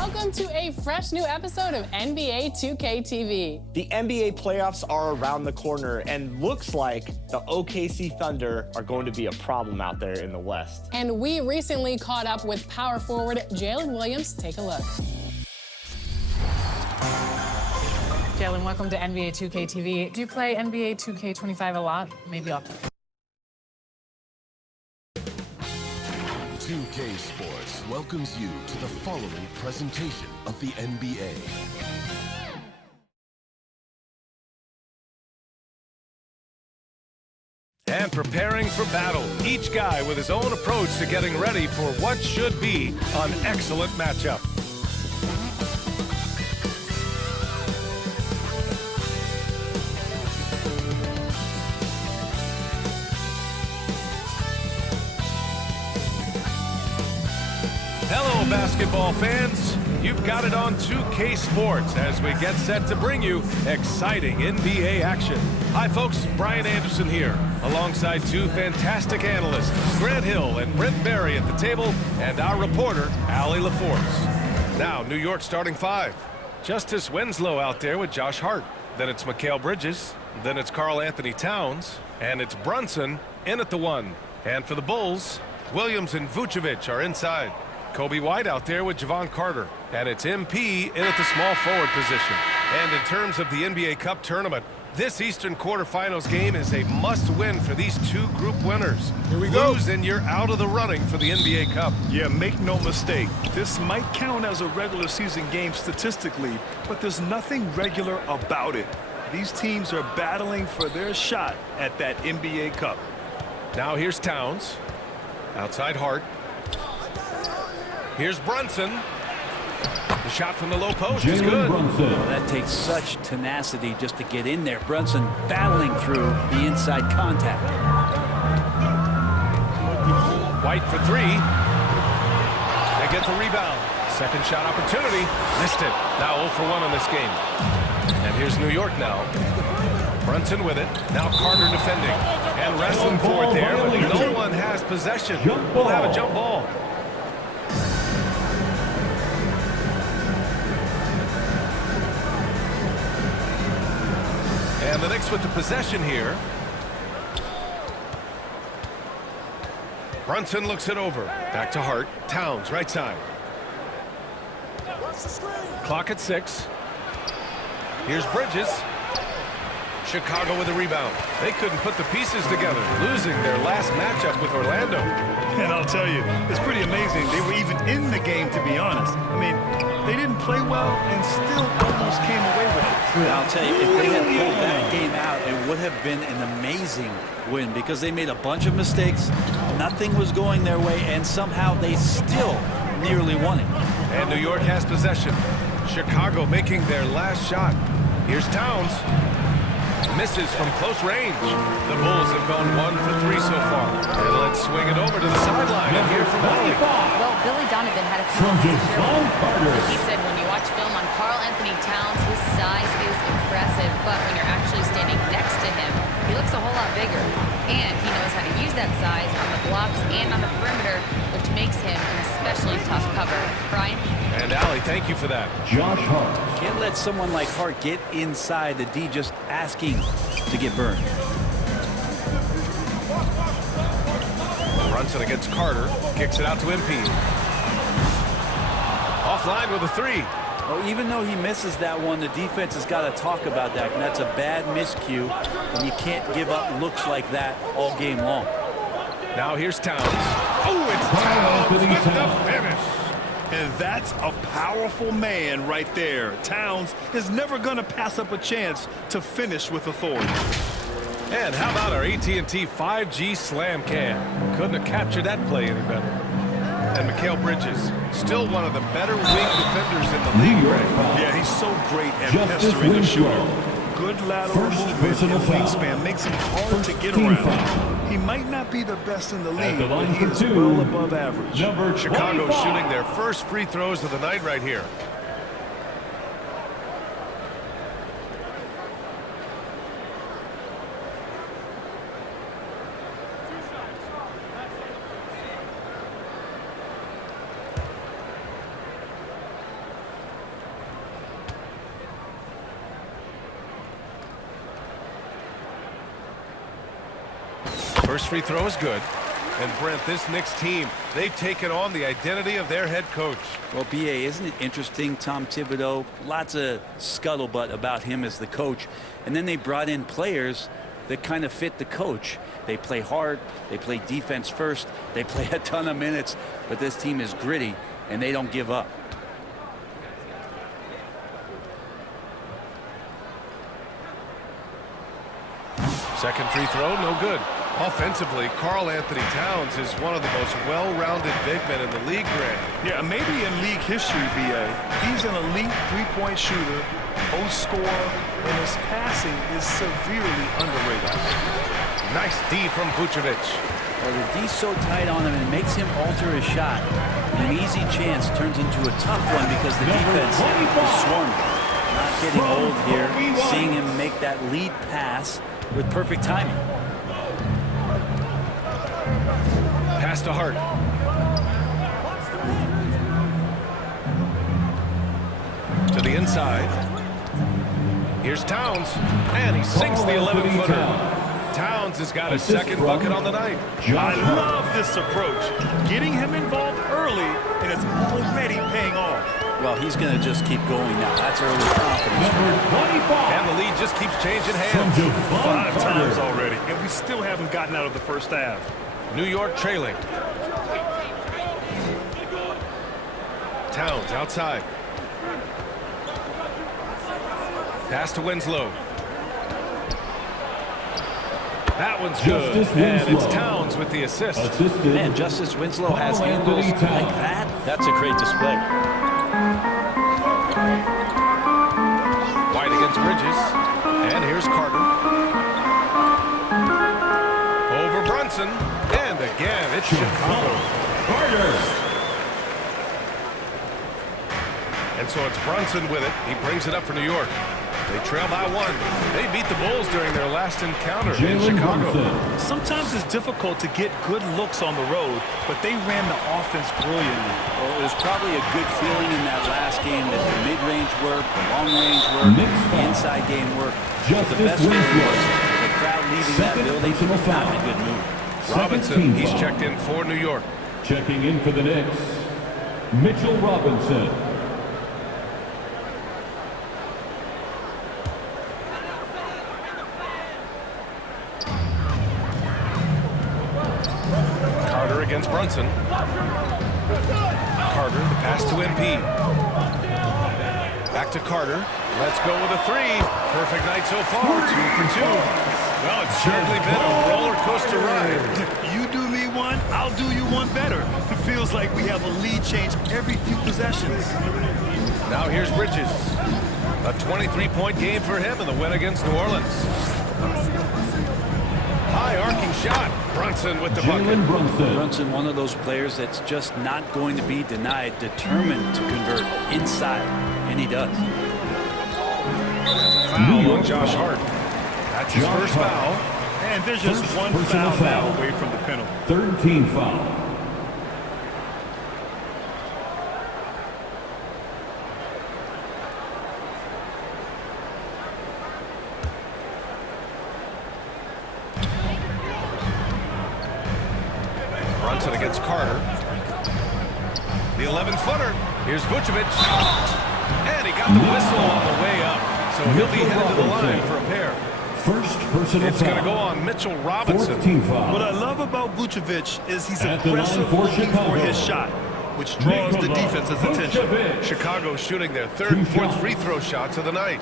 Welcome to a fresh new episode of NBA 2K25. The NBA playoffs are around the corner, and looks like the OKC Thunder are going to be a problem out there in the West. And we recently caught up with power forward Jalen Williams. Take a look. Jalen, welcome to NBA 2K25. Do you play NBA 2K25 a lot? Maybe often. 2K Sports welcomes you to the following presentation of the NBA. And preparing for battle, each guy with his own approach to getting ready for what should be an excellent matchup. Hello, basketball fans. You've got it on 2K Sports as we get set to bring you exciting NBA action. Hi, folks. Brian Anderson here, alongside two fantastic analysts, Grant Hill and Brent Barry at the table, and our reporter, Allie LaForce. Now, New York starting five. Justice Winslow out there with Josh Hart. Then it's Mikal Bridges. Then it's Karl Anthony Towns. And it's Brunson in at the one. And for the Bulls, Williams and Vucevic are inside. Kobe White out there with Javon Carter. And it's MP in at the small forward position. And in terms of the NBA Cup tournament, this Eastern quarterfinals game is a must-win for these two group winners. Here we go. Lose and you're out of the running for the NBA Cup. Yeah, make no mistake. This might count as a regular season game statistically, but there's nothing regular about it. These teams are battling for their shot at that NBA Cup. Now here's Towns. Outside Hart. Here's Brunson. The shot from the low post is good. Well, that takes such tenacity just to get in there. Brunson battling through the inside contact. White for three. They get the rebound. Second shot opportunity. Missed it. Now 0 for 1 in this game. And here's New York now. Brunson with it. Now Carter defending. And wrestling for it there, but no one has possession. We'll have a jump ball. And the Knicks with the possession here. Brunson looks it over. Back to Hart. Towns, right side. Clock at 6. Here's Bridges. Chicago with the rebound. They couldn't put the pieces together, losing their last matchup with Orlando. And I'll tell you, it's pretty amazing. They were even in the game, to be honest. I mean, they didn't play well and still almost came away with it. I'll tell you, if they had pulled that game out, it would have been an amazing win because they made a bunch of mistakes. Nothing was going their way, and somehow they still nearly won it. And New York has possession. Chicago making their last shot. Here's Towns. Misses from close range. The Bulls have gone 1 for 3 so far. And let's swing it over to the sideline and hear from Allie. Well, Billy Donovan had a few things. He said when you watch film on Karl Anthony Towns, his size is impressive, but when you're actually standing next to him, he looks a whole lot bigger. And he knows how to use that size on the blocks and on the perimeter, which makes him an especially tough cover. Brian? And Allie, thank you for that. Josh Hart. Can't let someone like Hart get inside the D just asking to get burned. Brunson against Carter. Kicks it out to MP. Offline with a 3. Well, even though he misses that one, the defense has got to talk about that, and that's a bad miscue, and you can't give up looks like that all game long. Now here's Towns. Oh, it's Towns with the finish. And that's a powerful man right there. Towns is never going to pass up a chance to finish with authority. And how about our AT&T 5G Slam Cam? Couldn't have captured that play any better. And Mikal Bridges, still one of the better wing defenders in the league, right? Yeah, he's so great at pestering the shooter. Good lateral movement and wingspan makes him hard to get around. He might not be the best in the league, but he is well above average. Chicago shooting their first free throws of the night right here. First free throw is good. And Brent, this Knicks team, they've taken on the identity of their head coach. Well, B.A., isn't it interesting? Tom Thibodeau, lots of scuttlebutt about him as the coach. And then they brought in players that kind of fit the coach. They play hard. They play defense first. They play a ton of minutes. But this team is gritty, and they don't give up. Second free throw, no good. Offensively, Karl Anthony Towns is one of the most well-rounded big men in the league, Grant. Yeah, maybe in league history, B.A. He's an elite three-point shooter, post scorer, and his passing is severely underrated. Nice D from Vucevic. Well, the D's so tight on him, it makes him alter his shot. An easy chance turns into a tough one because the defense is swarming. Not getting old here, seeing him make that lead pass with perfect timing. Pass to Hart. To the inside. Here's Towns, and he sinks the 11-footer. Towns has got his second bucket on the night. I love this approach. Getting him involved early, and it's already paying off. Well, he's going to just keep going now. That's early confidence. And the lead just keeps changing hands. 5 times already, and we still haven't gotten out of the first half. New York trailing. Towns outside. Pass to Winslow. That one's good, and it's Towns with the assist. Man, Justice Winslow has handles like that. That's a great display. White against Bridges, and here's Carter. Over Brunson, and again, it's Chicago. Carter. And so it's Brunson with it. He brings it up for New York. They trail by 1. They beat the Bulls during their last encounter in Chicago. Sometimes it's difficult to get good looks on the road, but they ran the offense brilliantly. Well, there's probably a good feeling in that last game that the mid-range work, the long-range work, the inside game work. But the best thing was the crowd leaving that building not in a good mood. Robinson, he's checked in for New York. Checking in for the Knicks, Mitchell Robinson. Against Brunson. Carter, the pass to MP. Back to Carter. Let's go with a 3. Perfect night so far. 2 for 2. Well, it's certainly been a roller coaster ride. You do me one, I'll do you one better. It feels like we have a lead change every few possessions. Now here's Bridges. A 23-point game for him in the win against New Orleans. High arcing shot. Brunson with the bucket. Brunson, one of those players that's just not going to be denied, determined to convert inside, and he does. Foul on Josh Hart. That's his first foul. And there's just one foul now away from the penalty. Third team foul. Brunson against Carter. The 11-footer. Here's Vucevic. And he got the whistle on the way up. So he'll be headed to the line for a pair. First personal It's going to go on Mitchell Robinson. What I love about Vucevic is he's aggressive looking for his shot, which draws the defense's attention. Chicago shooting their third and fourth free throw shots of the night.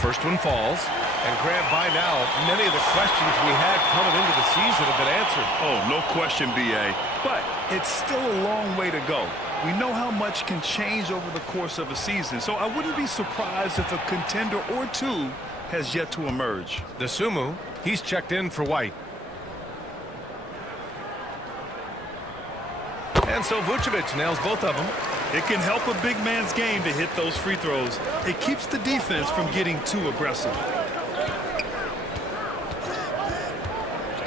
First one falls. And Grant, by now, many of the questions we had coming into the season have been answered. Oh, no question, B.A. But it's still a long way to go. We know how much can change over the course of a season, so I wouldn't be surprised if a contender or two has yet to emerge. The Sumu, he's checked in for White. And so Vucevic nails both of them. It can help a big man's game to hit those free throws. It keeps the defense from getting too aggressive.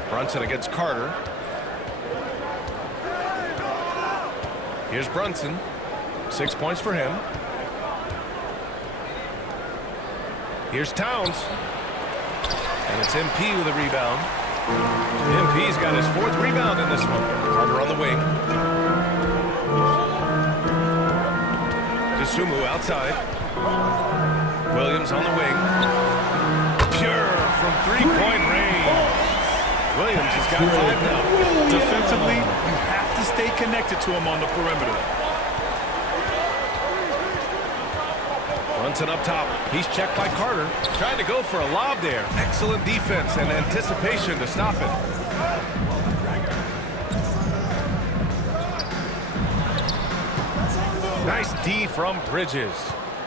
Brunson against Carter. Here's Brunson. 6 points for him. Here's Towns. And it's MP with a rebound. MP's got his 4th rebound in this one. Carter on the wing. DeSumo outside. Williams on the wing. Pure from 3-point range. Williams has got 5 now. Defensively, you have to stay connected to him on the perimeter. Brunson up top. He's checked by Carter. Trying to go for a lob there. Excellent defense and anticipation to stop it. Nice D from Bridges.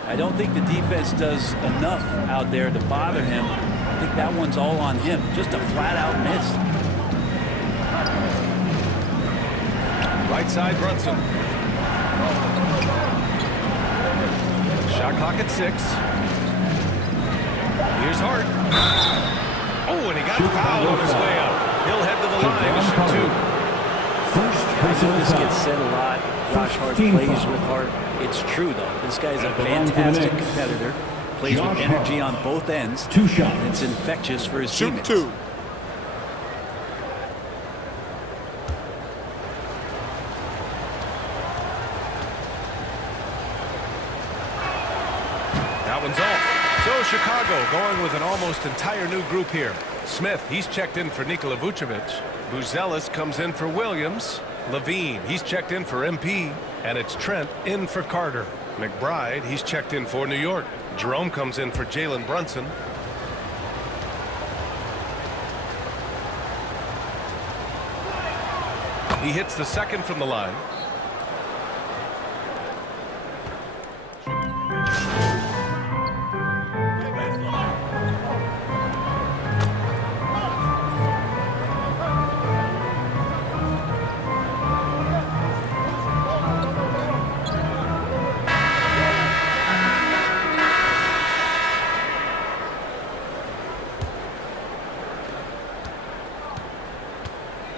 I don't think the defense does enough out there to bother him. I think that one's all on him. Just a flat-out miss. Right side, Brunson. Shot clock at 6. Here's Hart. Oh, and he got fouled on his way up. He'll head to the line to shoot 2. I know this gets said a lot. Josh Hart plays with heart. It's true, though. This guy's a fantastic competitor. Plays with energy on both ends. 2 shots. And it's infectious for his Shoot teammates. 2. That one's off. So Chicago going with an almost entire new group here. Smith, he's checked in for Nikola Vucevic. Buzelis comes in for Williams. Levine, he's checked in for MP. And it's Trent in for Carter. McBride, he's checked in for New York. Jerome comes in for Jalen Brunson. He hits the 2nd from the line.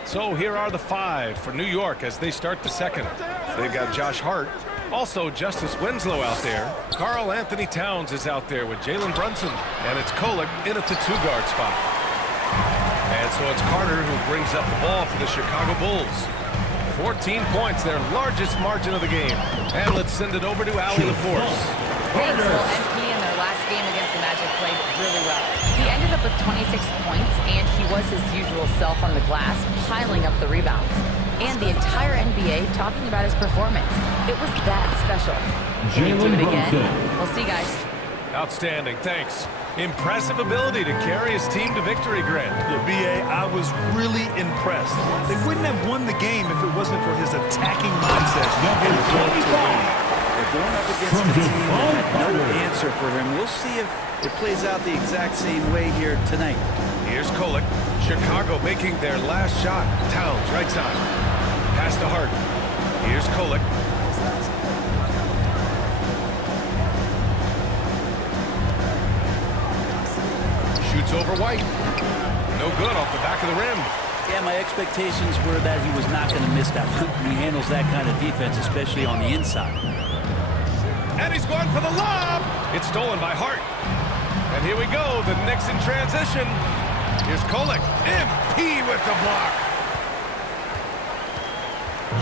So here are the 5 for New York as they start the 2nd. They've got Josh Hart. Also Justice Winslow out there. Karl Anthony Towns is out there with Jalen Brunson. And it's Kolek in at the 2-guard spot. And so it's Carter who brings up the ball for the Chicago Bulls. 14 points, their largest margin of the game. And let's send it over to Allie LaForce. Thanks. Well, MP in their last game against the Magic played really well. He ended up with 26 points, and he was his usual self on the glass, piling up the rebounds. And the entire NBA talking about his performance. It was that special. Can he do it again? We'll see, guys. Outstanding, thanks. Impressive ability to carry his team to victory, Grant. Yeah, B.A., I was really impressed. They wouldn't have won the game if it wasn't for his attacking mindset. They're going up against a team that had no answer for him. We'll see if it plays out the exact same way here tonight. Here's Kolek. Chicago making their last shot. Towns, right side. Pass to Hart. Here's Kolek. Shoots over White. No good off the back of the rim. Yeah, my expectations were that he was not going to miss that one. He handles that kind of defense, especially on the inside. And he's going for the lob. It's stolen by Hart. And here we go, the Knicks in transition. Here's Kolek. MP with the block.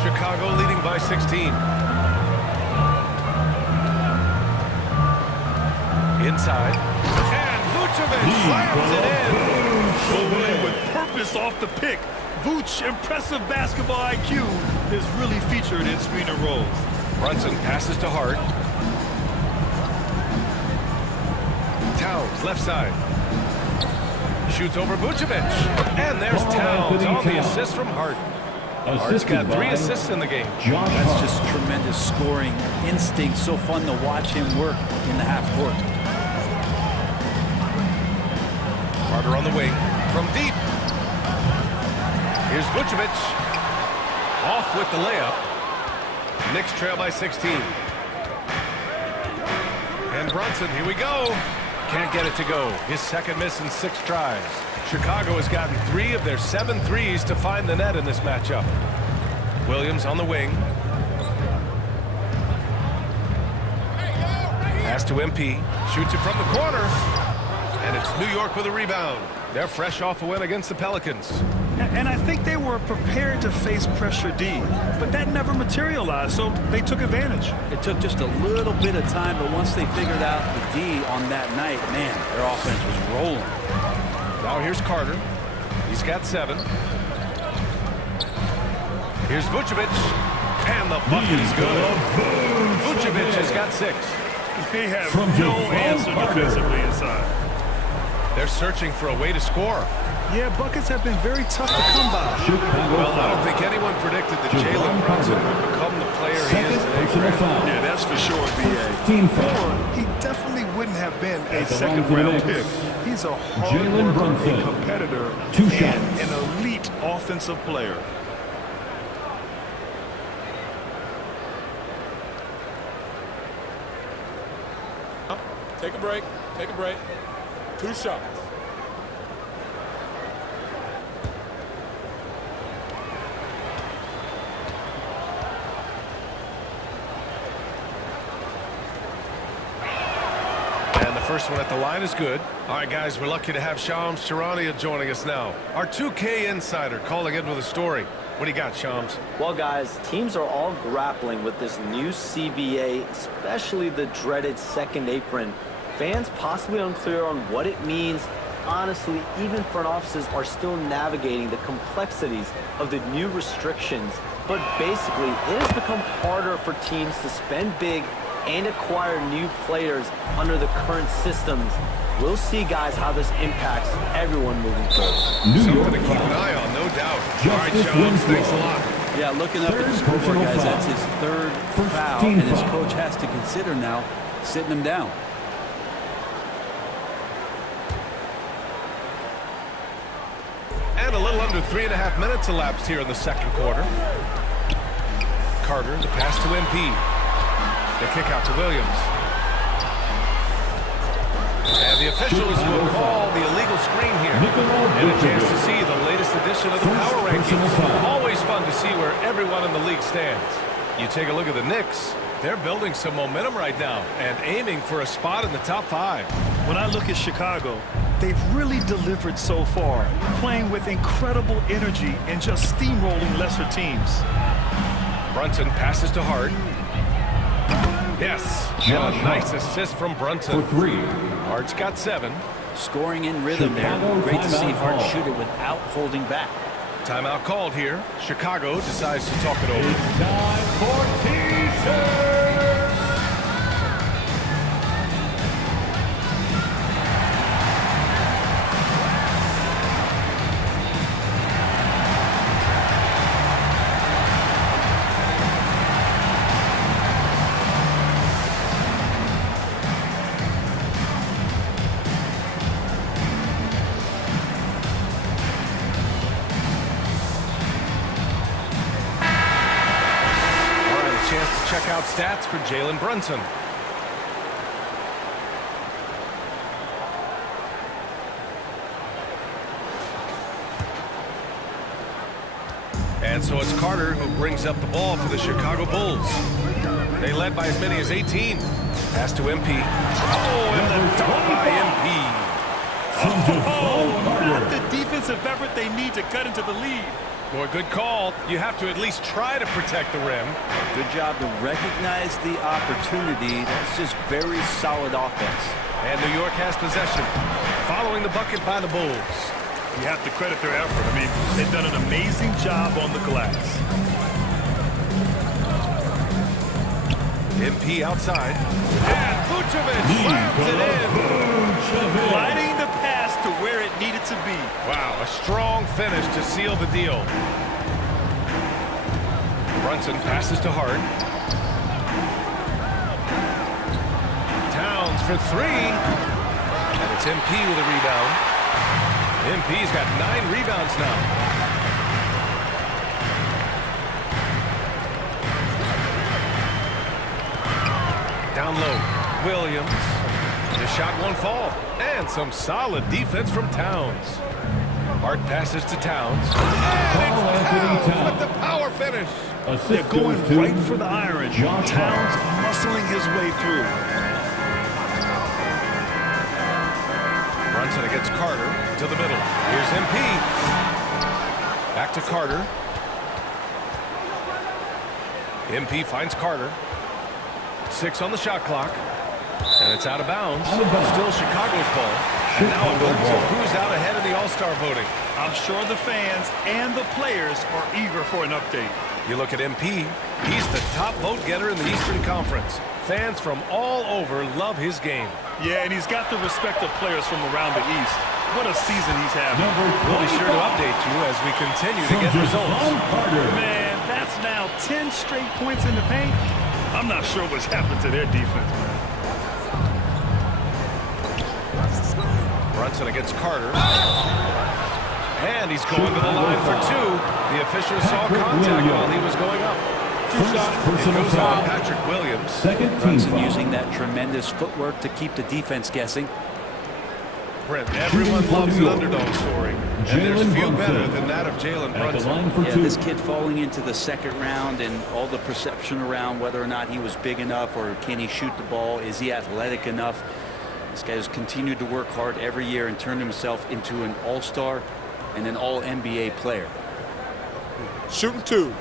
Chicago leading by 16. Inside. And Vucevic slams it in. Playing with purpose off the pick. Vooch, impressive basketball IQ, is really featured in screener roles. Brunson passes to Hart. Towns, left side. Shoots over Vucevic. And there's Towns on the assist from Hart. Hart's got 3 assists in the game. That's just tremendous scoring instinct. So fun to watch him work in the half court. Carter on the wing from deep. Here's Vucevic. Off with the layup. Knicks trail by 16. And Brunson, here we go. Can't get it to go. His second miss in 6 tries. Chicago has gotten 3 of their 7 threes to find the net in this matchup. Williams on the wing. Pass to MP. Shoots it from the corner. And it's New York with a rebound. They're fresh off a win against the Pelicans. And I think they were prepared to face pressure D, but that never materialized, so they took advantage. It took just a little bit of time, but once they figured out the D on that night, man, their offense was rolling. Now here's Carter. He's got 7. Here's Vucevic. And the bucket is good. Vucevic has got 6. They have no answer defensively inside. They're searching for a way to score. Yeah, buckets have been very tough to come by. Well, I don't think anyone predicted that Jalen Brunson would become the player he is today. Yeah, that's for sure, B.A. Or he definitely wouldn't have been a second-round pick. He's a hard worker, a competitor, and an elite offensive player. Take a break. Take a break. 2 shots. And the first one at the line is good. All right, guys, we're lucky to have Shams Charania joining us now. Our 2K insider calling in with a story. What do you got, Shams? Well, guys, teams are all grappling with this new CBA, especially the dreaded second apron. Fans possibly unclear on what it means. Honestly, even front offices are still navigating the complexities of the new restrictions. But basically, it has become harder for teams to spend big and acquire new players under the current systems. We'll see, guys, how this impacts everyone moving forward. Something to keep an eye on, no doubt. All right, Shams, thanks a lot. Yeah, looking up at the scoreboard, guys, that's his 3rd foul, and his coach has to consider now sitting him down. And a little under 3.5 minutes elapsed here in the second quarter. Carter, the pass to MP. The kick out to Williams. And the officials will call the illegal screen here. And a chance to see the latest edition of the power rankings. Always fun to see where everyone in the league stands. You take a look at the Knicks. They're building some momentum right now and aiming for a spot in the top 5. When I look at Chicago, they've really delivered so far, playing with incredible energy and just steamrolling lesser teams. Brunson passes to Hart. Yes, and a nice assist from Brunson. For 3. Hart's got 7. Scoring in rhythm there. Great to see Hart shoot it without holding back. Timeout called here. Chicago decides to talk it over. It's time for T-shirts. Check out stats for Jalen Brunson. And so it's Carter who brings up the ball for the Chicago Bulls. They led by as many as 18. Pass to MP. Oh, and the dunk by MP. Oh, not the defensive effort they need to cut into the lead. Boy, good call. You have to at least try to protect the rim. Good job to recognize the opportunity. That's just very solid offense. And New York has possession, following the bucket by the Bulls. You have to credit their effort. I mean, they've done an amazing job on the glass. MP outside. And Vucevic slams it in. Gliding the pass to where it needed to be. Wow, a strong finish to seal the deal. Brunson passes to Hart. Towns for 3. And it's MP with a rebound. MP's got 9 rebounds now. Down low, Williams. The shot won't fall. And some solid defense from Towns. Hart passes to Towns. And it's Towns with the power finish. They're going right for the iron. Towns muscling his way through. Brunson against Carter to the middle. Here's MP. Back to Carter. MP finds Carter. 6 on the shot clock. And it's out of bounds. Still Chicago's ball. And now a glimpse of who's out ahead in the All-Star voting. I'm sure the fans and the players are eager for an update. You look at MP. He's the top vote getter in the Eastern Conference. Fans from all over love his game. Yeah, and he's got the respect of players from around the East. What a season he's having. We'll be sure to update you as we continue to get results. Man, that's now 10 straight points in the paint. I'm not sure what's happened to their defense, man. Brunson against Carter. And he's going to the line for 2. The official saw contact while he was going up. It goes on Patrick Williams. Brunson using that tremendous footwork to keep the defense guessing. Brent, everyone loves an underdog story. And there's few better than that of Jalen Brunson. Yeah, this kid falling into the second round and all the perception around whether or not he was big enough or can he shoot the ball, is he athletic enough. This guy has continued to work hard every year and turned himself into an all-star and an all-NBA player. Shooting 2.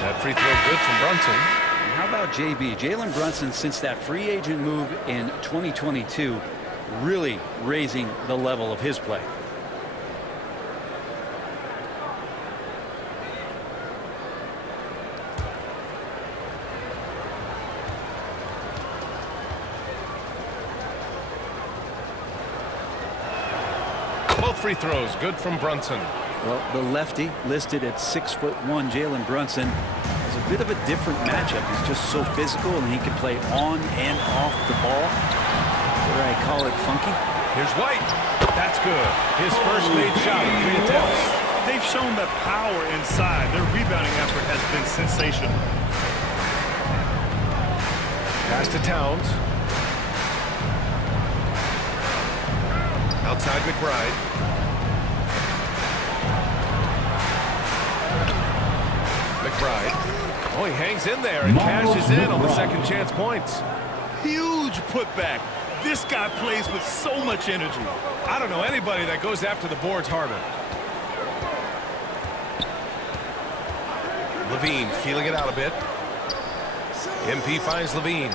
That free throw good from Brunson. And how about JB? Jalen Brunson, since that free agent move in 2022, really raising the level of his play. Both free throws good from Brunson. Well, the lefty listed at 6'1", Jalen Brunson, has a bit of a different matchup. He's just so physical and he can play on and off the ball. Where I call it funky. Here's White. That's good. His first made shot in 3 attempts. They've shown that power inside. Their rebounding effort has been sensational. Pass to Towns. Outside McBride. McBride. Oh, he hangs in there and cashes in on the second chance points. Huge putback. This guy plays with so much energy. I don't know anybody that goes after the boards harder. Levine feeling it out a bit. MP finds Levine.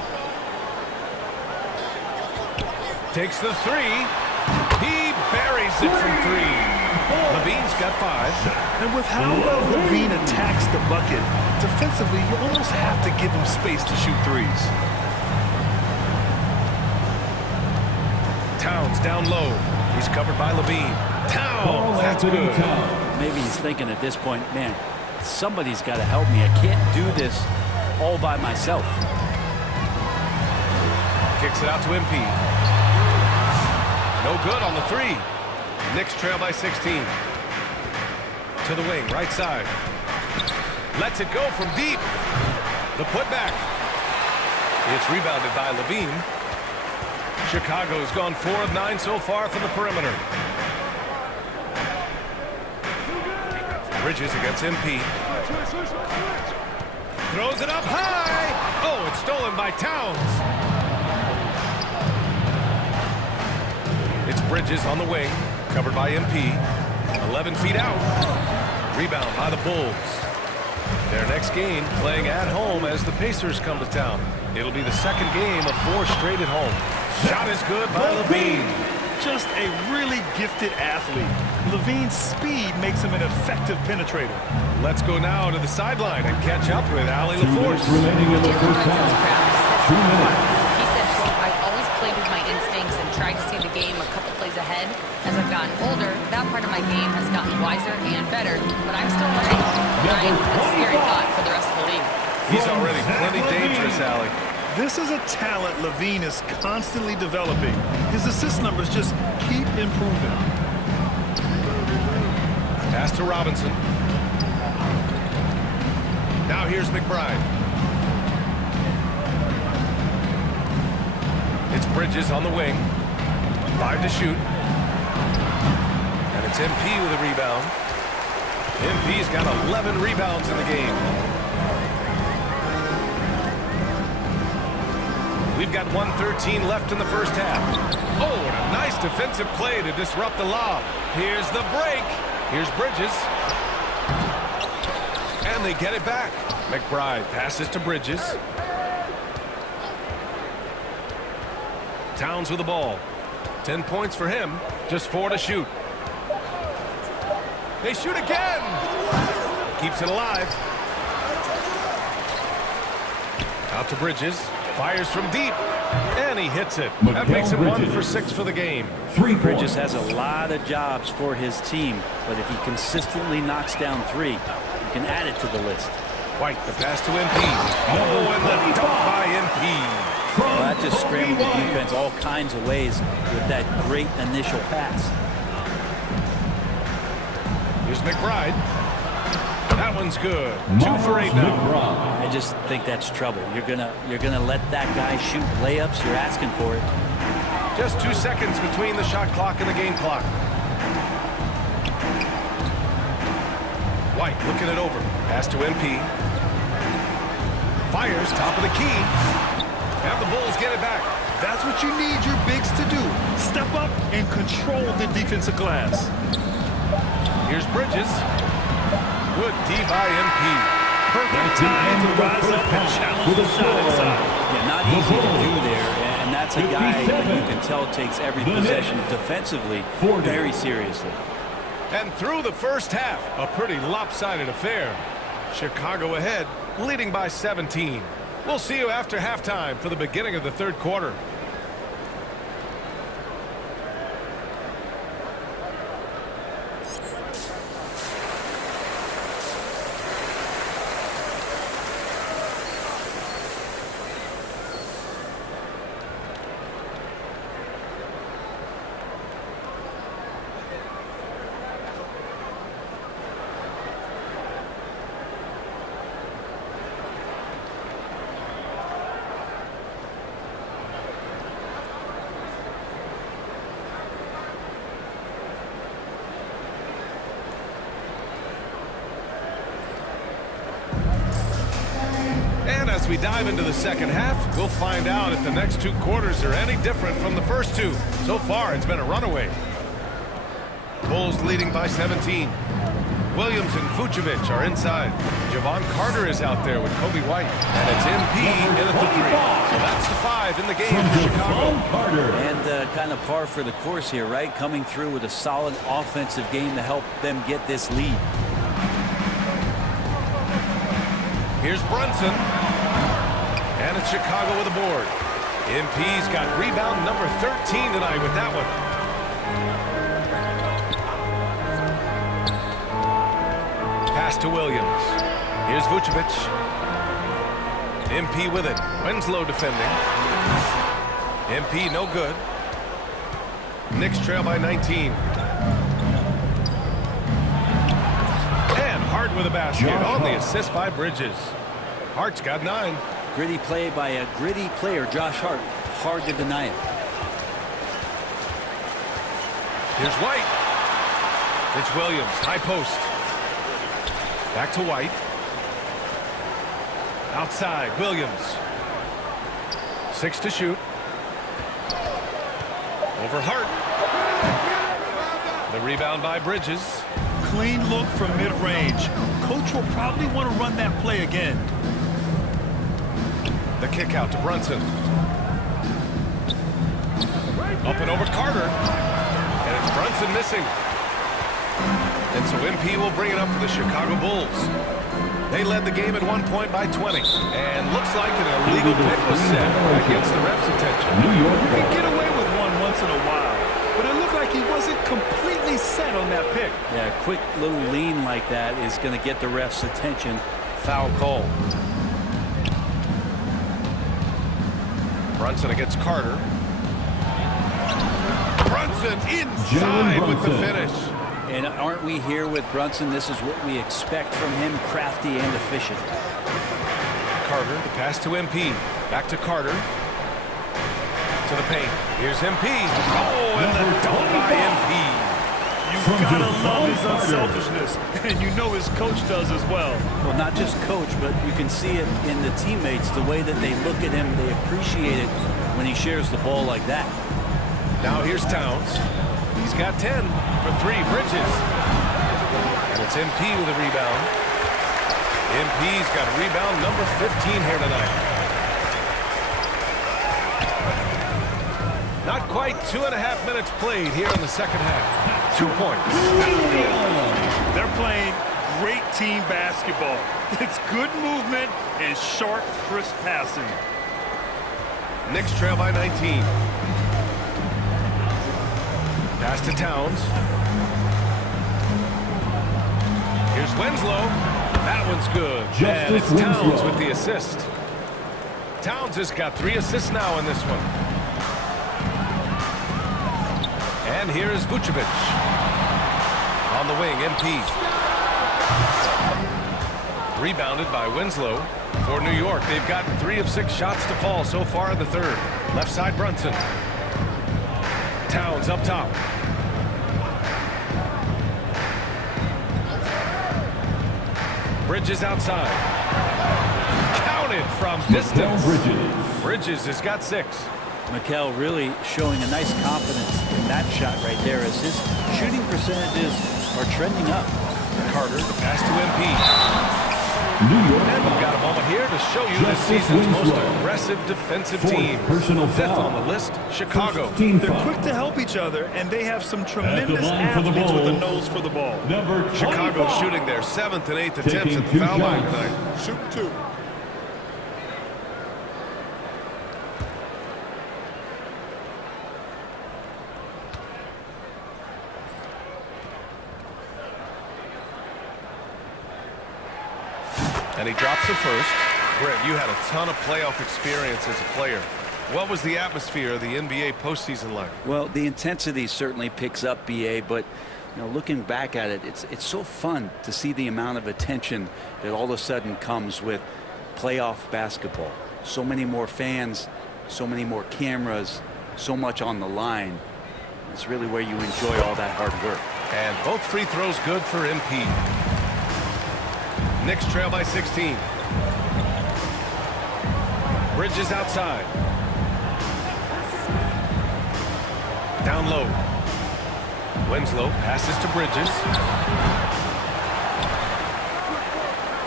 Takes the 3. He buries it from 3. Levine's got 5. And with how well Levine attacks the bucket, defensively, you almost have to give him space to shoot 3s. Towns down low. He's covered by Levine. Towns, that's good. Maybe he's thinking at this point, man, somebody's got to help me. I can't do this all by myself. Kicks it out to MP. No good on the 3. Knicks trail by 16. To the wing, right side. Lets it go from deep. The putback. It's rebounded by Levine. Chicago's gone 4 of 9 so far from the perimeter. Bridges against MP. Throws it up high. Oh, it's stolen by Towns. It's Bridges on the wing, covered by MP. 11 feet out. Rebound by the Bulls. Their next game playing at home as the Pacers come to town. It'll be the second game of 4 straight at home. Shot is good by Levine. Just a really gifted athlete. Levine's speed makes him an effective penetrator. Let's go now to the sideline and catch up with Allie LaForce. Remaining in the first half. 2 minutes. He said, quote, I've always played with my instincts and tried to see the game a couple plays ahead. As I've gotten older, that part of my game has gotten wiser and better, but I'm still learning. Ryan, that's a scary thought for the rest of the league. He's already plenty dangerous, Allie. This is a talent Levine is constantly developing. His assist numbers just keep improving. Pass to Robinson. Now here's McBride. It's Bridges on the wing. 5 to shoot. And it's It's MP with a rebound. MP's got 11 rebounds in the game. We've got 1:13 left in the first half. Oh, and a nice defensive play to disrupt the lob. Here's the break. Here's Bridges. And they get it back. McBride passes to Bridges. Towns with the ball. 10 points for him. Just 4 to shoot. They shoot again. Keeps it alive. Out to Bridges. Fires from deep. And he hits it. That makes it 1 for 6 for the game. Bridges has a lot of jobs for his team, but if he consistently knocks down 3, you can add it to the list. White, the pass to MP. Oh, and the dunk by MP. Well, that just scrambled the defense all kinds of ways with that great initial pass. Here's McBride. That one's good. 2 for 8 now. I just think that's trouble. You're gonna let that guy shoot layups. You're asking for it. Just 2 seconds between the shot clock and the game clock. White looking it over. Pass to MP. Fires, top of the key. And the Bulls get it back. That's what you need your bigs to do. Step up and control the defensive glass. Here's Bridges. Good D by MP. Perfect time to rise up and challenge the shot inside. Yeah, not easy to do there, and that's a guy that you can tell takes every possession defensively very seriously. And through the first half, a pretty lopsided affair. Chicago ahead, leading by 17. We'll see you after halftime for the beginning of the third quarter. As we dive into the second half, we'll find out if the next 2 quarters are any different from the first 2. So far, it's been a runaway. Bulls leading by 17. Williams and Vucevic are inside. Javon Carter is out there with Kobe White. And it's MP in at the 3. So that's the 5 in the game for Chicago. And kind of par for the course here, right? Coming through with a solid offensive game to help them get this lead. Here's Brunson. And it's Chicago with a board. MP's got rebound number 13 tonight with that one. Pass to Williams. Here's Vucevic. MP with it. Winslow defending. MP no good. Knicks trail by 19. And Hart with a basket on the assist by Bridges. Hart's got 9. Gritty play by a gritty player, Josh Hart. Hard to deny it. Here's White. It's Williams, high post. Back to White. Outside, Williams. 6 to shoot. Over Hart. The rebound by Bridges. Clean look from mid-range. Coach will probably want to run that play again. The kick out to Brunson. Up and over Carter. And it's Brunson missing. And so MP will bring it up for the Chicago Bulls. They led the game at 1 point by 20. And looks like an illegal pick was set against the ref's attention. You can get away with one once in a while, but it looked like he wasn't completely set on that pick. Yeah, a quick little lean like that is going to get the ref's attention. Foul call. Brunson against Carter. Brunson inside with the finish. And aren't we here with Brunson? This is what we expect from him, crafty and efficient. Carter, the pass to MP. Back to Carter. To the paint. Here's MP. Oh, and the dunk by MP. You gotta love his unselfishness, and you know his coach does as well. Well, not just coach, but you can see it in the teammates, the way that they look at him. They appreciate it when he shares the ball like that. Now here's Towns. He's got 10 for 3. Bridges. And it's MP with a rebound. MP's got rebound number 15 here tonight. Not quite 2.5 minutes played here in the second half. 2 points. They're playing great team basketball. It's good movement and sharp, crisp passing. Knicks trail by 19. Pass to Towns. Here's Winslow. That one's good. And it's Towns with the assist. Towns has got 3 assists now in this one. And here is Vucevic. On the wing, MP. Rebounded by Winslow for New York. They've got 3 of 6 shots to fall so far in the third. Left side, Brunson. Towns up top. Bridges outside. Counted from distance. Bridges has got 6. Mikel really showing a nice confidence in that shot right there as his shooting percentages are trending up. Carter, the pass to MP. And we've got a moment here to show you this season's most aggressive defensive team. 5th on the list, Chicago. They're quick to help each other, and they have some tremendous athletes with a nose for the ball. Chicago shooting their 7th and 8th attempts at the foul line tonight. Shoot 2. And he drops the first. Brent, you had a ton of playoff experience as a player. What was the atmosphere of the NBA postseason like? Well, the intensity certainly picks up, BA, but looking back at it, it's so fun to see the amount of attention that all of a sudden comes with playoff basketball. So many more fans, so many more cameras, so much on the line. It's really where you enjoy all that hard work. And both free throws good for MP. Knicks trail by 16. Bridges outside. Down low. Winslow passes to Bridges.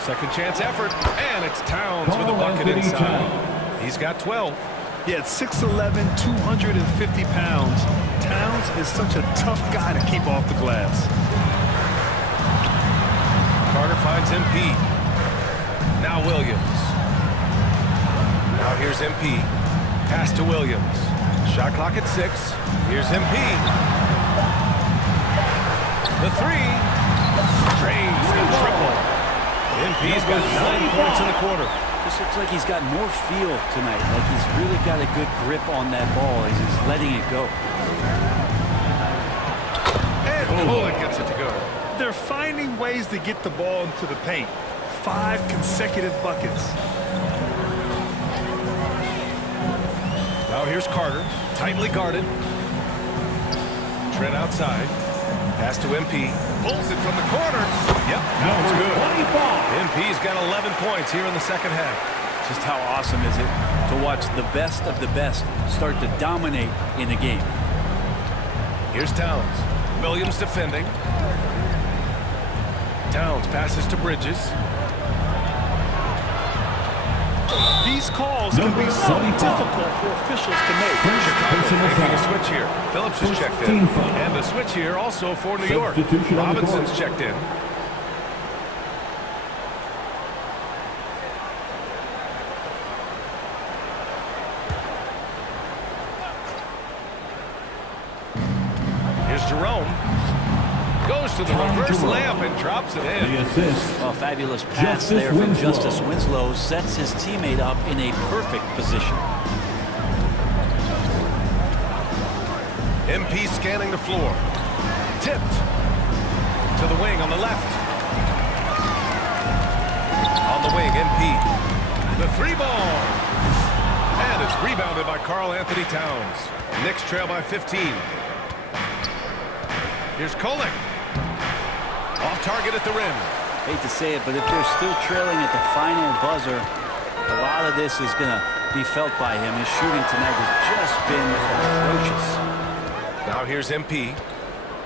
Second chance effort. And it's Towns with a bucket inside. He's got 12. Yeah, 6'11", 250 pounds. Towns is such a tough guy to keep off the glass. Carter finds MP. Now Williams. Now here's MP. Pass to Williams. Shot clock at 6. Here's MP. The 3. Drains the triple. MP's got 9 points in the quarter. This looks like he's got more feel tonight. Like he's really got a good grip on that ball. He's just letting it go. And Bullock gets it to go. They're finding ways to get the ball into the paint. 5 consecutive buckets. Now here's Carter, tightly guarded. Trent outside. Pass to MP. Pulls it from the corner. Yep, that was good. 25. MP's got 11 points here in the second half. Just how awesome is it to watch the best of the best start to dominate in a game. Here's Towns. Williams defending. Towns passes to Bridges. These calls can be so difficult for officials to make. Chicago making a switch here. Phillips is checked in. And a switch here also for New York. Robinson's checked in. Here's Jerome. Goes to the reverse layup and drops it in. A fabulous pass there from Justice Winslow sets his teammate up in a perfect position. MP scanning the floor. Tipped to the wing on the left. On the wing, MP. The 3 ball. And it's rebounded by Karl Anthony Towns. Knicks trail by 15. Here's Kolek. Off target at the rim. Hate to say it, but if they're still trailing at the final buzzer, a lot of this is going to be felt by him. His shooting tonight has just been atrocious. Now here's MP.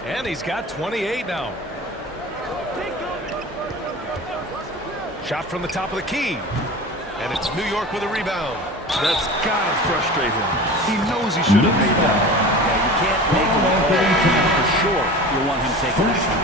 And he's got 28 now. Shot from the top of the key. And it's New York with a rebound. That's got to frustrate him. He knows he should have made that. Yeah, you can't make him all for sure. You want him taking a shot.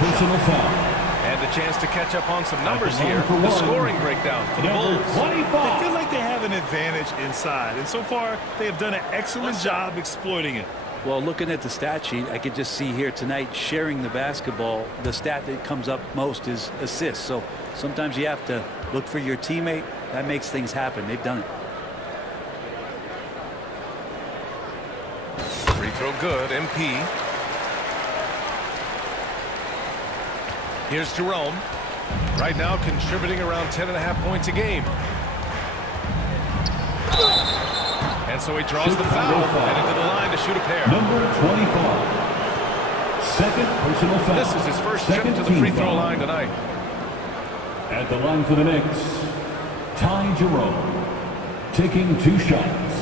And a chance to catch up on some numbers here. The scoring breakdown for the Bulls. They feel like they have an advantage inside. And so far, they have done an excellent job exploiting it. Well, looking at the stat sheet, I could just see here tonight sharing the basketball. The stat that comes up most is assists. So sometimes you have to look for your teammate. That makes things happen. They've done it. Free throw good. MP. Here's Jerome. Right now contributing around 10.5 points a game. And so he draws the foul. Headed to the line to shoot a pair. Number 25. Second personal foul. This is his first trip to the free throw line tonight. At the line for the Knicks, Ty Jerome, taking 2 shots.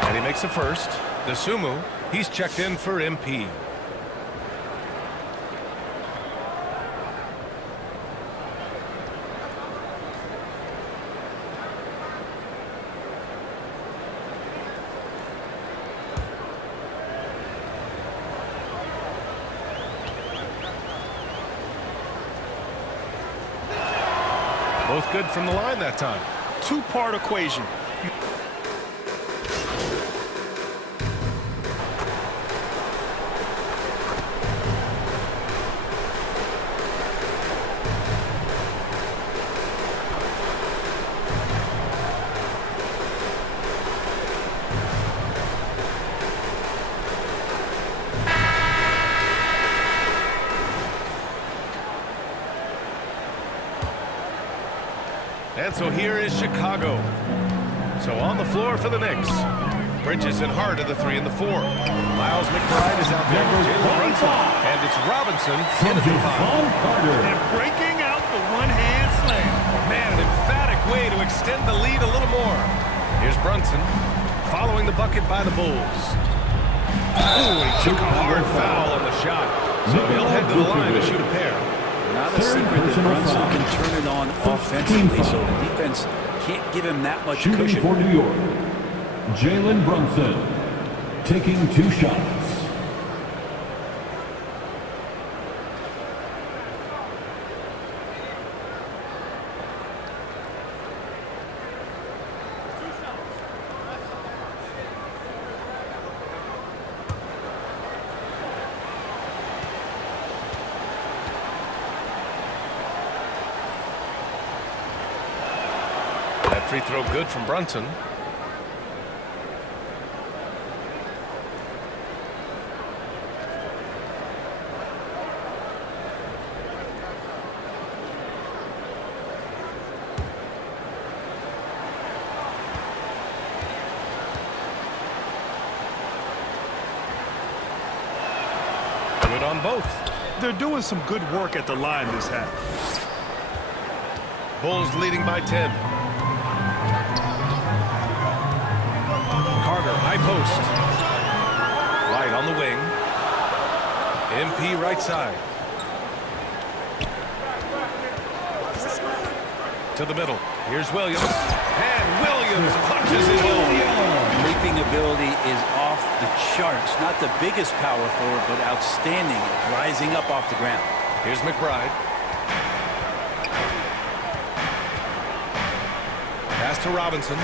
And he makes a first. Dosunmu, he's checked in for MP. Both good from the line that time. Two-part equation. And so here is Chicago. So on the floor for the Knicks. Bridges and Hart are the 3 and the 4. Miles McBride is out there with Jalen Brunson. And it's Robinson in at the 5. And breaking out the one-hand slam. Man, an emphatic way to extend the lead a little more. Here's Brunson following the bucket by the Bulls. Oh, he took a hard foul on the shot. So he'll head to the line to shoot a pair. Not a secret that Brunson can turn it on offensively, so the defense can't give him that much Shooting cushion. for New York, Jalen Brunson, taking 2 shots. That free throw good from Brunson. Good on both. They're doing some good work at the line this half. Bulls leading by 10. Carter, high post. White on the wing. MP right side. To the middle. Here's Williams. And Williams punches it home. Leaping ability is off the charts. Not the biggest power forward, but outstanding. Rising up off the ground. Here's McBride. Pass to Robinson.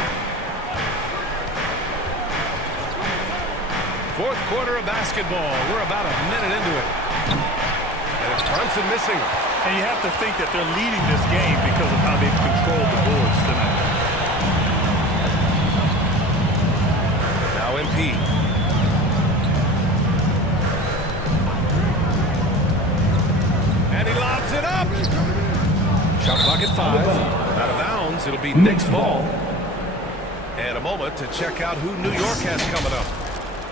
Fourth quarter of basketball. We're about a minute into it. And it's Brunson missing. And you have to think that they're leading this game because of how they've controlled the boards tonight. Now MP be Knicks ball. And a moment to check out who New York has coming up.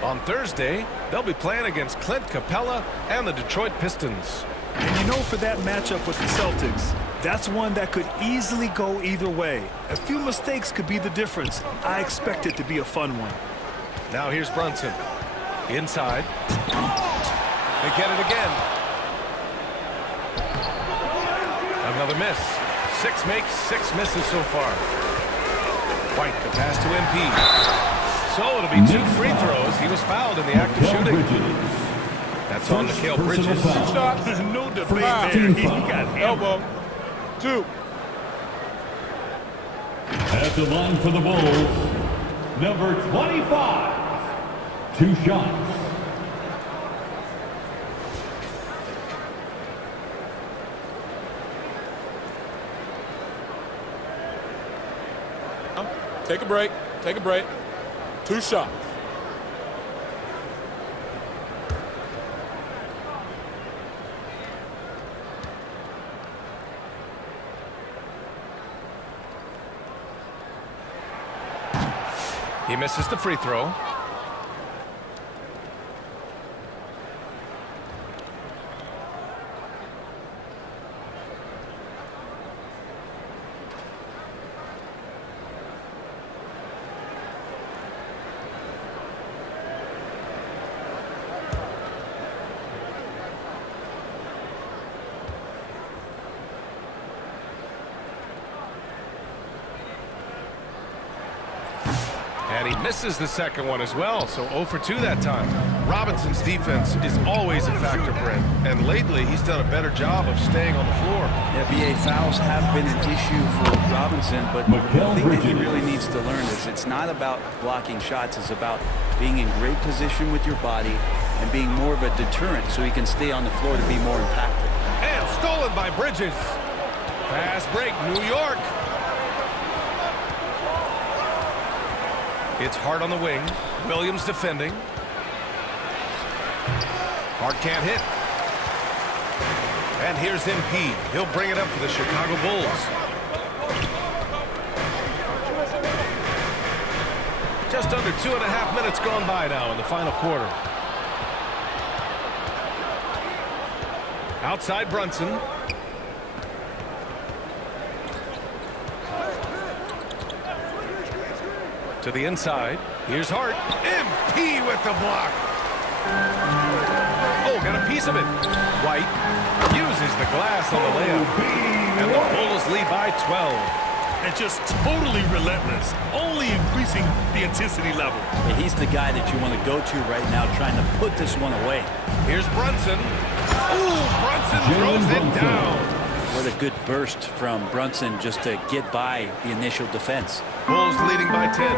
On Thursday, they'll be playing against Clint Capella and the Detroit Pistons. And you know, for that matchup with the Celtics, that's one that could easily go either way. A few mistakes could be the difference. I expect it to be a fun one. Now here's Brunson. Inside. They get it again. Another miss. 6 makes, 6 misses so far. White, the pass to MP. So it'll be 2 free throws. He was fouled in the act of shooting. That's on Mikal Bridges. Shot. No debate there. He got Elbow. 2. At the line for the Bulls, number 25. 2 shots. Take a break. Take a break. 2 shots. He misses the free throw. And he misses the second one as well, so 0 for 2 that time. Robinson's defense is always a factor, Brent, and lately he's done a better job of staying on the floor. Yeah, BA fouls have been an issue for Robinson, but the thing that he really needs to learn is it's not about blocking shots, it's about being in great position with your body and being more of a deterrent so he can stay on the floor to be more impactful. And stolen by Bridges. Fast break, New York. It's Hart on the wing. Williams defending. Hart can't hit. And here's MP. He'll bring it up for the Chicago Bulls. Just under 2.5 minutes gone by now in the final quarter. Outside Brunson. To the inside. Here's Hart. MP with the block. Oh, got a piece of it. White uses the glass on the layup. And the Bulls lead by 12. And just totally relentless, only increasing the intensity level. Yeah, he's the guy that you want to go to right now, trying to put this one away. Here's Brunson. Ooh, Brunson throws it down. What a good burst from Brunson just to get by the initial defense. Bulls leading by 10.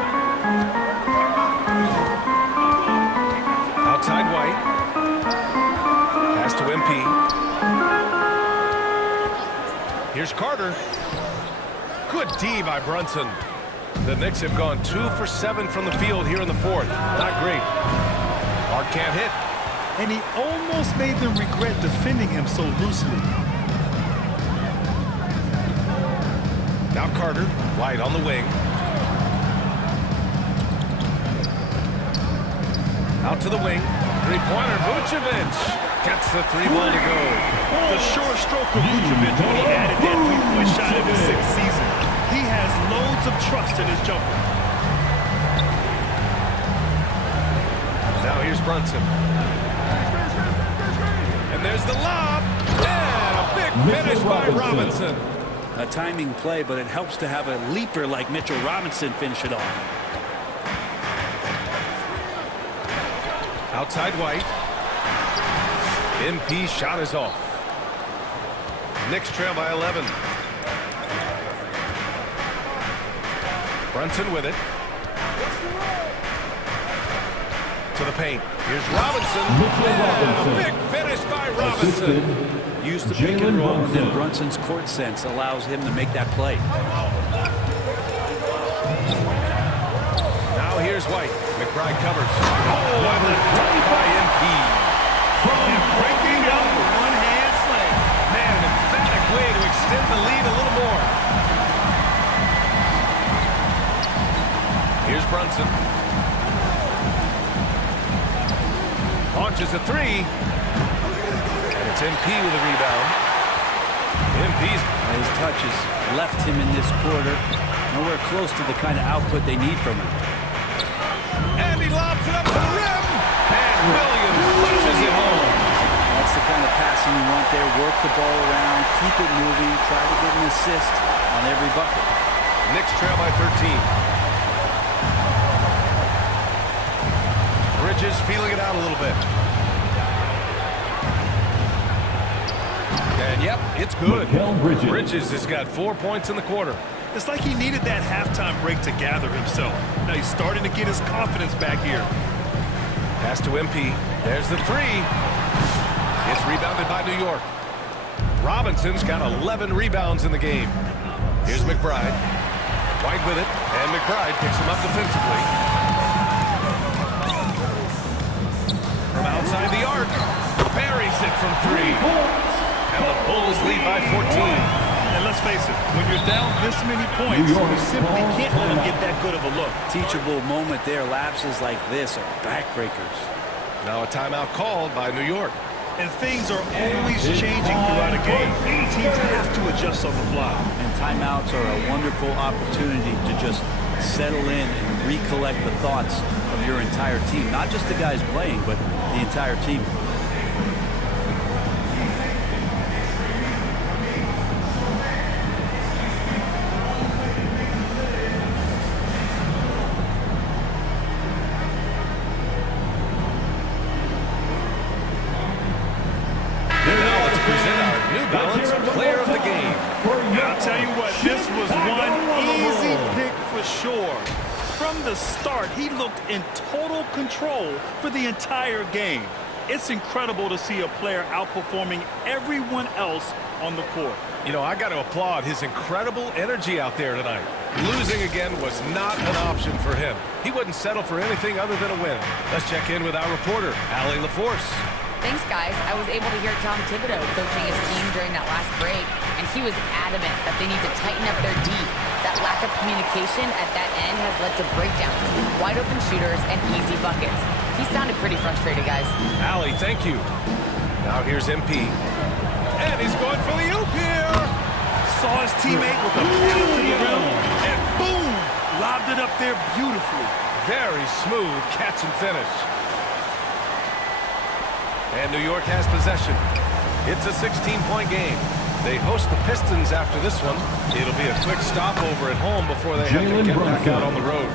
Outside White. Pass to MP. Here's Carter. Good D by Brunson. The Knicks have gone 2 for 7 from the field here in the fourth. Not great. Hart can't hit. And he almost made them regret defending him so loosely. Now Carter, White on the wing. Out to the wing. Three-pointer, Vucevic gets the 3-ball to go. The short stroke of Vucevic when he added that three-point shot in the 6th season. He has loads of trust in his jumper. Now here's Brunson. And there's the lob. And a big finish by Robinson. A timing play, but it helps to have a leaper like Mitchell Robinson finish it off. Outside White. MP shot is off. Knicks trail by 11. Brunson with it. To the paint. Here's Robinson. And a big finish by Robinson. Use the pick and roll, and then Brunson's court sense allows him to make that play. Now here's White. McBride covers. Oh, and the dunk by MP. Breaking up with one-hand slam. Man, an emphatic way to extend the lead a little more. Here's Brunson. Launches a three. And it's MP with a rebound. MP's his touches left him in this quarter. Nowhere close to the kind of output they need from him. And he lobs it up to the rim. And Williams punches it home. That's the kind of passing you want there. Work the ball around, keep it moving, try to get an assist on every bucket. Knicks trail by 13. Bridges feeling it out a little bit. And yep, it's good. Bridges has got 4 points in the quarter. It's like he needed that halftime break to gather himself. Now he's starting to get his confidence back here. Pass to MP. There's the three. It's rebounded by New York. Robinson's got 11 rebounds in the game. Here's McBride. White with it, and McBride picks him up defensively. From outside the arc, buries it from three. And the Bulls lead by 14. And let's face it, when you're down this many points, you simply can't let them get that good of a look. Teachable moment there. Lapses like this are backbreakers. Now a timeout called by New York. And things are always changing throughout a game. Teams have to adjust on the fly. And timeouts are a wonderful opportunity to just settle in and recollect the thoughts of your entire team. Not just the guys playing, but the entire team. Player of the game. And I'll tell you what, this was one easy pick for sure. From the start, he looked in total control for the entire game. It's incredible to see a player outperforming everyone else on the court. You know, I got to applaud his incredible energy out there tonight. Losing again was not an option for him. He wouldn't settle for anything other than a win. Let's check in with our reporter, Allie LaForce. Thanks, guys. I was able to hear Tom Thibodeau coaching his team during that last break, and he was adamant that they need to tighten up their D. That lack of communication at that end has led to breakdowns, wide open shooters, and easy buckets. He sounded pretty frustrated, guys. Allie, thank you. Now here's MP. And he's going for the oop here. Saw his teammate with a pass to the rim, and boom! Lobbed it up there beautifully. Very smooth catch and finish. And New York has possession. It's a 16-point game. They host the Pistons after this one. It'll be a quick stopover at home before they have to get back out on the road.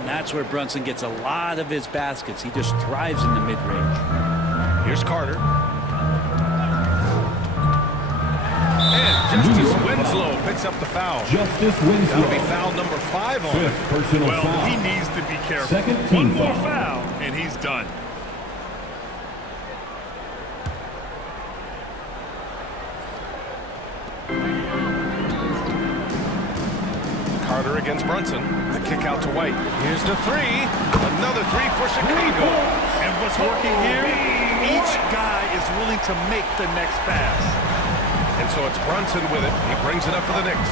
And that's where Brunson gets a lot of his baskets. He just thrives in the mid-range. Here's Carter. And Justice Winslow picks up the foul. Justice Winslow. That'll be foul number 5 on him. Personal well, foul. he needs to be careful. Second One team more foul. foul, and he's done. Carter against Brunson. The kick out to White. Here's the three. Another three for Chicago. And what's working here? Each guy is willing to make the next pass. And so it's Brunson with it. He brings it up for the Knicks.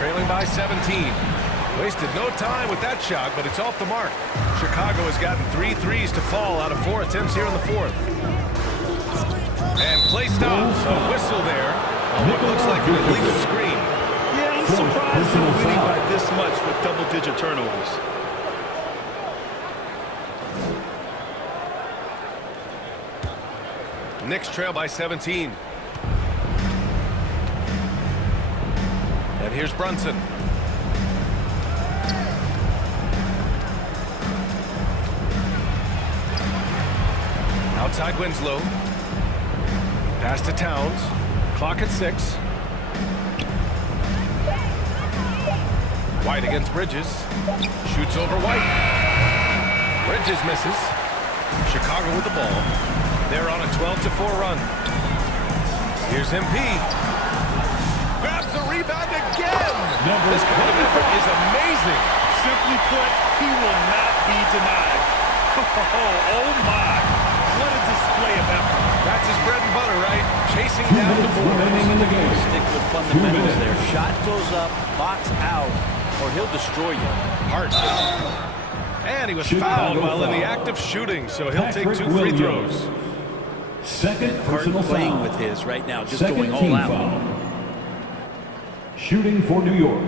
Trailing by 17. Wasted no time with that shot, but it's off the mark. Chicago has gotten 3 threes to fall out of 4 attempts here in the fourth. And play stops. A whistle there on what looks like an illegal screen. Yeah, I'm surprised they're winning by this much with double-digit turnovers. Knicks trail by 17. And here's Brunson. Outside Winslow. Pass to Towns. Clock at 6. White against Bridges. Shoots over White. Bridges misses. Chicago with the ball. They're on a 12-4 run. Here's MP. Grabs the rebound again. This kind of effort is amazing. Simply put, he will not be denied. Oh my. What a display of effort. That's his bread and butter, right? Chasing down the boards. Stick with fundamentals there. Shot goes up, box out. or he'll destroy you. Hart. And he was fouled while in the act of shooting, so he'll take 2 free throws. Second Hart personal playing foul. with his right now, just Second going all team out. foul. Shooting for New York,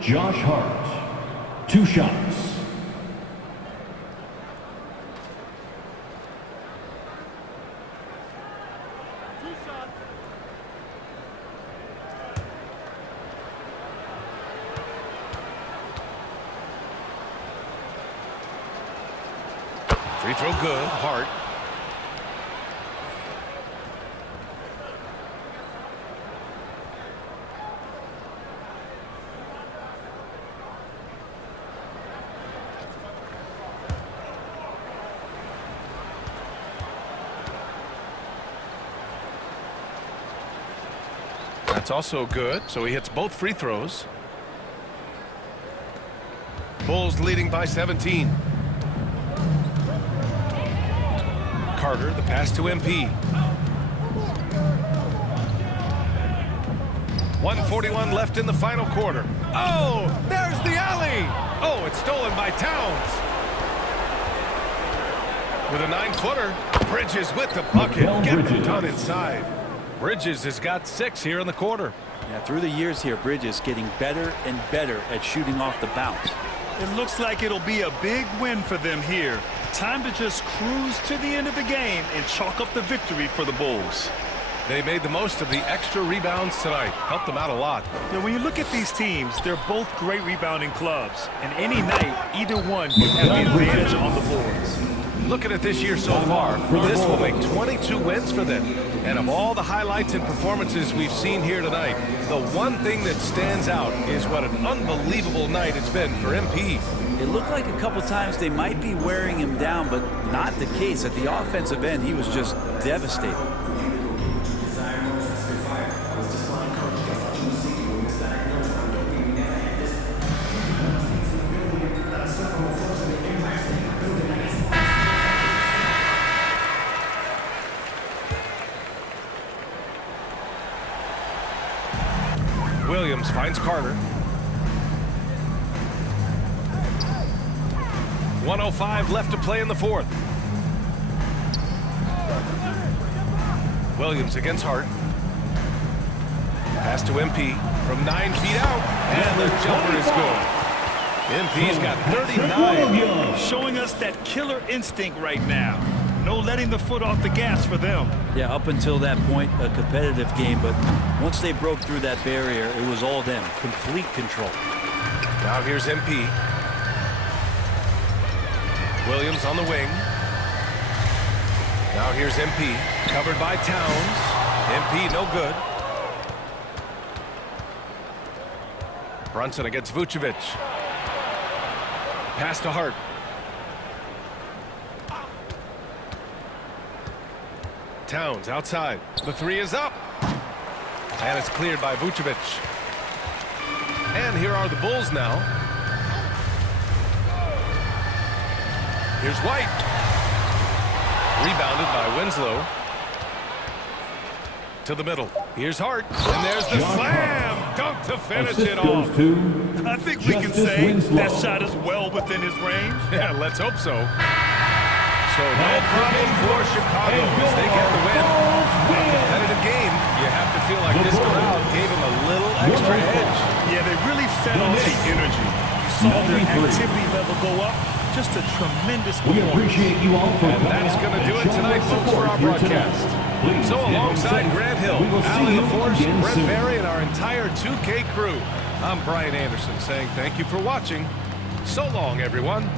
Josh Hart. 2 shots. Free throw good. Hart. That's also good, so he hits both free throws. Bulls leading by 17. Carter, the pass to MP. 1:41 left in the final quarter. Oh, there's the alley. Oh, it's stolen by Towns. With a 9-footer, Bridges with the bucket. Get it done inside. Bridges has got 6 here in the quarter. Yeah, through the years here, Bridges getting better and better at shooting off the bounce. It looks like it'll be a big win for them here. Time to just cruise to the end of the game and chalk up the victory for the Bulls. They made the most of the extra rebounds tonight. Helped them out a lot. Now, when you look at these teams, they're both great rebounding clubs. And any night, either one can have the advantage on the boards. Looking at this year so far, this will make 22 wins for them. And of all the highlights and performances we've seen here tonight, the one thing that stands out is what an unbelievable night it's been for MP. It looked like a couple times they might be wearing him down, but not the case. At the offensive end, he was just devastating. Williams finds Carter. 1:05 left to play in the fourth. Williams against Hart. Pass to MP from 9 feet out, and the jumper is good. MP's got 39. Showing us that killer instinct right now. No letting the foot off the gas for them. Yeah, up until that point, a competitive game, but once they broke through that barrier, it was all them. Complete control. Now here's MP. Williams on the wing. Now here's MP. Covered by Towns. MP no good. Brunson against Vucevic. Pass to Hart. Towns outside. The 3 is up. And it's cleared by Vucevic. And here are the Bulls now. Here's White. Rebounded by Winslow. To the middle. Here's Hart. And there's the slam. Dunk to finish it off. I think we can say that shot is well within his range. Yeah, let's hope so. So no problem for Chicago as they get the win. A competitive game. You have to feel like this crowd gave them a little extra edge. Yeah, they really fed off the energy. You saw their activity level go up. Just a tremendous performance. We appreciate you all for And that's going to do it tonight, folks, for our broadcast. So alongside Grant Hill, Allie LaForce, Brett Barry, and our entire 2K crew, I'm Brian Anderson saying thank you for watching. So long, everyone.